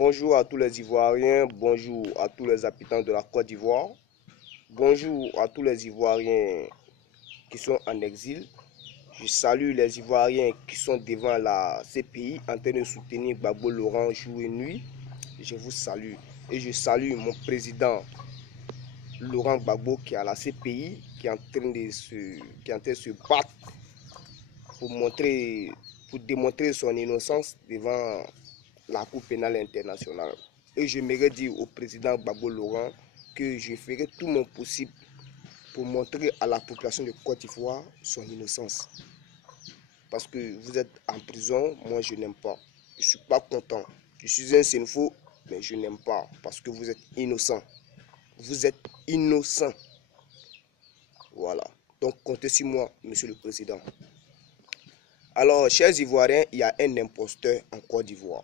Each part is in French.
Bonjour à tous les Ivoiriens, bonjour à tous les habitants de la Côte d'Ivoire, bonjour à tous les Ivoiriens qui sont en exil. Je salue les Ivoiriens qui sont devant la CPI en train de soutenir Gbagbo Laurent jour et nuit. Je vous salue et je salue mon président Laurent Gbagbo qui est à la CPI, qui est en train de se battre pour démontrer son innocence devant la Cour pénale internationale. Et je m'aimerais dire au président Gbagbo Laurent que je ferai tout mon possible pour montrer à la population de Côte d'Ivoire son innocence. Parce que vous êtes en prison, moi je n'aime pas. Je ne suis pas content. Je suis un Senfo, mais je n'aime pas parce que vous êtes innocent. Vous êtes innocent. Voilà. Donc comptez sur moi, monsieur le président. Alors, chers Ivoiriens, il y a un imposteur en Côte d'Ivoire.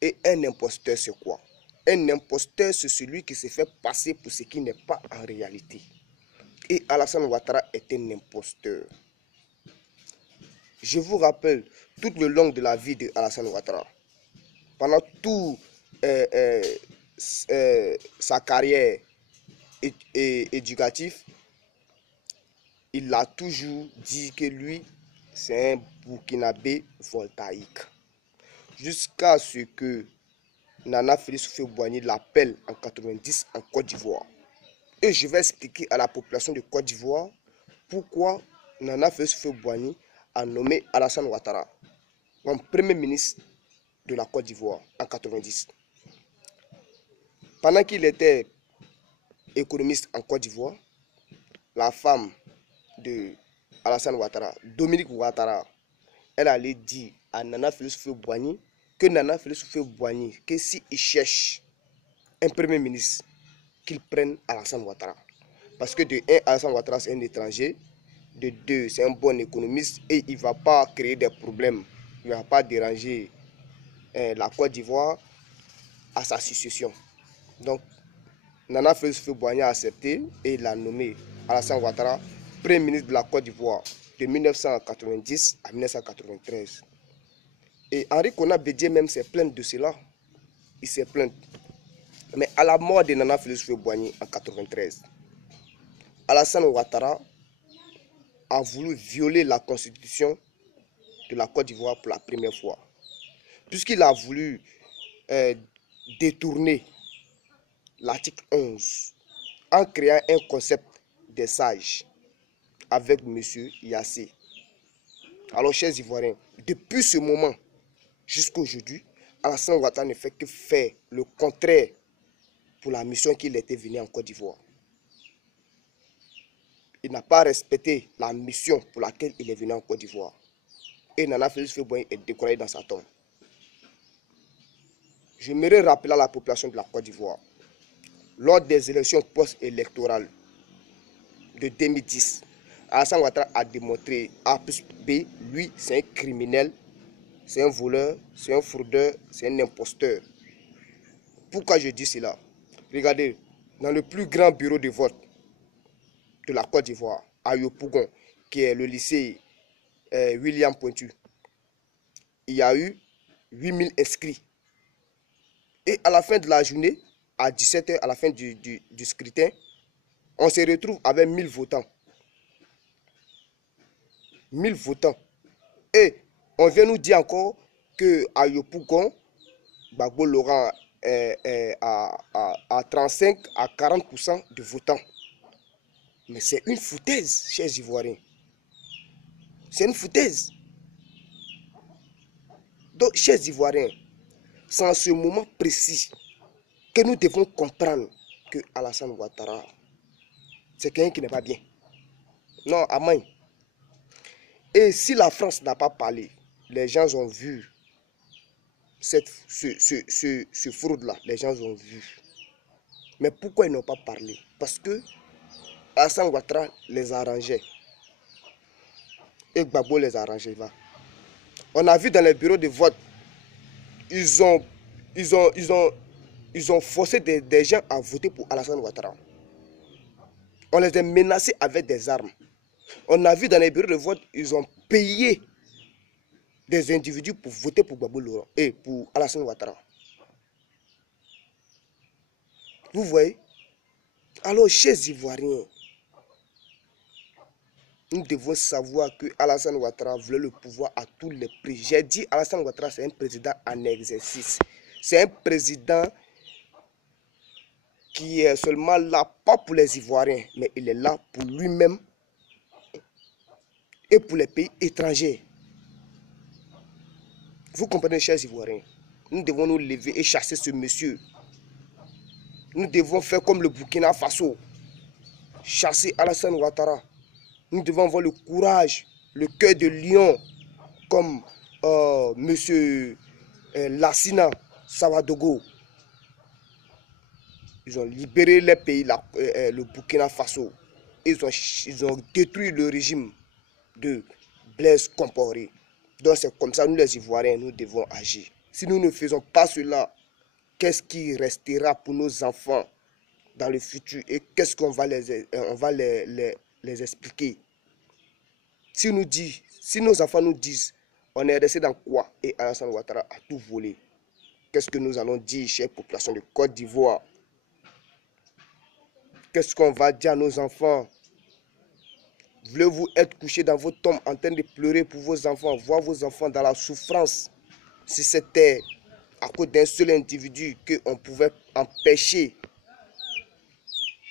Et un imposteur, c'est quoi? Un imposteur, c'est celui qui se fait passer pour ce qui n'est pas en réalité. Et Alassane Ouattara est un imposteur. Je vous rappelle, tout le long de la vie d'Alassane Ouattara, pendant toute sa carrière éducative, il a toujours dit que lui, c'est un Burkinabé voltaïque. Jusqu'à ce que Nana Félix Houphouët-Boigny l'appelle en 90 en Côte d'Ivoire. Et je vais expliquer à la population de Côte d'Ivoire pourquoi Nana Félix Houphouët-Boigny a nommé Alassane Ouattara comme premier ministre de la Côte d'Ivoire en 90. Pendant qu'il était économiste en Côte d'Ivoire, la femme de Alassane Ouattara, Dominique Ouattara, elle allait dire à Nana Félix Houphouët-Boigny que Nana Félix Houphouët-Boigny, que s'il cherche un premier ministre, qu'il prenne Alassane Ouattara. Parce que de 1, Alassane Ouattara c'est un étranger, de 2, c'est un bon économiste et il ne va pas créer des problèmes, il ne va pas déranger la Côte d'Ivoire à sa succession. Donc, Nana Félix Houphouët-Boigny a accepté et il a nommé Alassane Ouattara Premier ministre de la Côte d'Ivoire de 1990 à 1993. Et Henri Konan Bédié même s'est plaint de cela. Il s'est plaint. Mais à la mort de Nana Félix Houphouët-Boigny en 1993, Alassane Ouattara a voulu violer la constitution de la Côte d'Ivoire pour la première fois. Puisqu'il a voulu détourner l'article 11 en créant un concept des sages avec M. Yassé. Alors, chers Ivoiriens, depuis ce moment jusqu'à aujourd'hui, Alassane Ouattara ne fait que faire le contraire pour la mission qu'il était venu en Côte d'Ivoire. Il n'a pas respecté la mission pour laquelle il est venu en Côte d'Ivoire. Et Nana Félix Houphouët-Boigny est décoré dans sa tombe. J'aimerais rappeler à la population de la Côte d'Ivoire, lors des élections post-électorales de 2010, Alassane Ouattara a démontré A plus B, lui c'est un criminel, c'est un voleur, c'est un fraudeur, c'est un imposteur. Pourquoi je dis cela? Regardez, dans le plus grand bureau de vote de la Côte d'Ivoire, à Yopougon, qui est le lycée William Pointu, il y a eu 8000 inscrits. Et à la fin de la journée, à 17 h, à la fin du scrutin, on se retrouve avec 1000 votants. 1000 votants. Et on vient nous dire encore qu'à Yopougon, Gbagbo Laurent à 35 à 40% de votants. Mais c'est une foutaise, chers Ivoiriens. C'est une foutaise. Donc, chers Ivoiriens, c'est en ce moment précis que nous devons comprendre que Alassane Ouattara, c'est quelqu'un qui n'est pas bien. Non, amen. Et si la France n'a pas parlé, les gens ont vu ce fraude-là, les gens ont vu. Mais pourquoi ils n'ont pas parlé? Parce que Alassane Ouattara les arrangeait. Et Gbagbo les arrangeait. On a vu dans les bureaux de vote, ils ont forcé des gens à voter pour Alassane Ouattara. On les a menacés avec des armes. On a vu dans les bureaux de vote, ils ont payé des individus pour voter pour Gbagbo Laurent et pour Alassane Ouattara. Vous voyez? Alors, chers Ivoiriens, nous devons savoir que Alassane Ouattara voulait le pouvoir à tous les prix. J'ai dit Alassane Ouattara, c'est un président en exercice. C'est un président qui est seulement là, pas pour les Ivoiriens, mais il est là pour lui-même et pour les pays étrangers. Vous comprenez, chers Ivoiriens? Nous devons nous lever et chasser ce monsieur. Nous devons faire comme le Burkina Faso. Chasser Alassane Ouattara. Nous devons avoir le courage, le cœur de lion, comme monsieur Lassina Sawadogo. Ils ont libéré les pays, le Burkina Faso. Ils ont détruit le régime de Blaise Compaoré. Donc c'est comme ça, nous les Ivoiriens, nous devons agir. Si nous ne faisons pas cela, qu'est-ce qui restera pour nos enfants dans le futur et qu'est-ce qu'on va les expliquer? Si nos enfants nous disent, on est resté dans quoi et Alassane Ouattara a tout volé, qu'est-ce que nous allons dire, chère population de Côte d'Ivoire? Qu'est-ce qu'on va dire à nos enfants? Voulez-vous être couché dans votre tombe en train de pleurer pour vos enfants, voir vos enfants dans la souffrance? Si c'était à cause d'un seul individu qu'on pouvait empêcher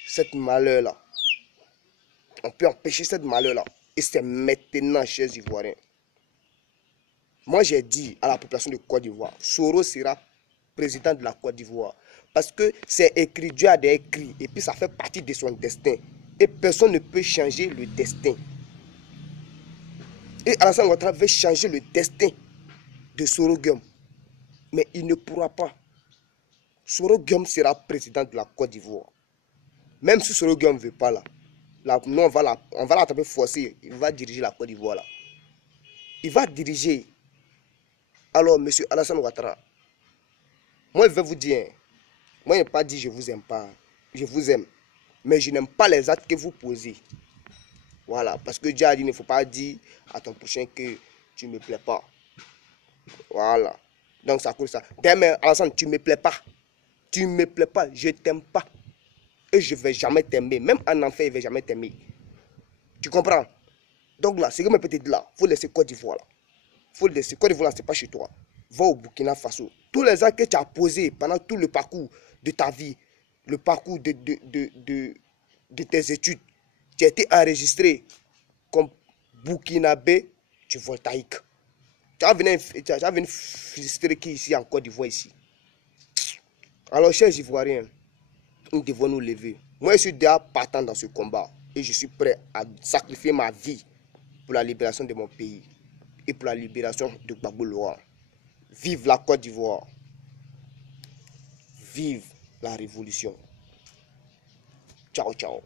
cette malheur-là. On peut empêcher cette malheur-là. Et c'est maintenant, chers Ivoiriens. Moi, j'ai dit à la population de Côte d'Ivoire, Soro sera président de la Côte d'Ivoire. Parce que c'est écrit, Dieu a des écrits. Et puis ça fait partie de son destin. Et personne ne peut changer le destin. Et Alassane Ouattara veut changer le destin de Soro Guillaume. Mais il ne pourra pas. Soro Guillaume sera président de la Côte d'Ivoire. Même si Soro Guillaume ne veut pas là. Nous, on va l'attraper forcé. Il va diriger la Côte d'Ivoire là. Il va diriger. Alors, monsieur Alassane Ouattara, moi, je vais vous dire, moi, je n'ai pas dit je vous aime pas. Je vous aime. Mais je n'aime pas les actes que vous posez. Voilà. Parce que Dieu a dit, il ne faut pas dire à ton prochain que tu ne me plais pas. Voilà. Donc, ça coule ça. Mais Alassane, tu ne me plais pas. Tu ne me plais pas. Je ne t'aime pas. Et je ne vais jamais t'aimer. Même un enfant, il ne va jamais t'aimer. Tu comprends? Donc là, c'est comme un petit là. Il faut laisser Côte d'Ivoire là. Il faut laisser Côte d'Ivoire là, ce n'est pas chez toi. Va au Burkina Faso. Tous les actes que tu as posés pendant tout le parcours de ta vie, le parcours de tes études, tu as été enregistré comme Burkinabé du voltaïque. Tu as venu frustrer qui ici en Côte d'Ivoire ici. Alors, chers Ivoiriens, nous devons nous lever. Moi, je suis déjà partant dans ce combat et je suis prêt à sacrifier ma vie pour la libération de mon pays et pour la libération de Gbagbo Lora. Vive la Côte d'Ivoire. Vive la révolution. Ciao, ciao.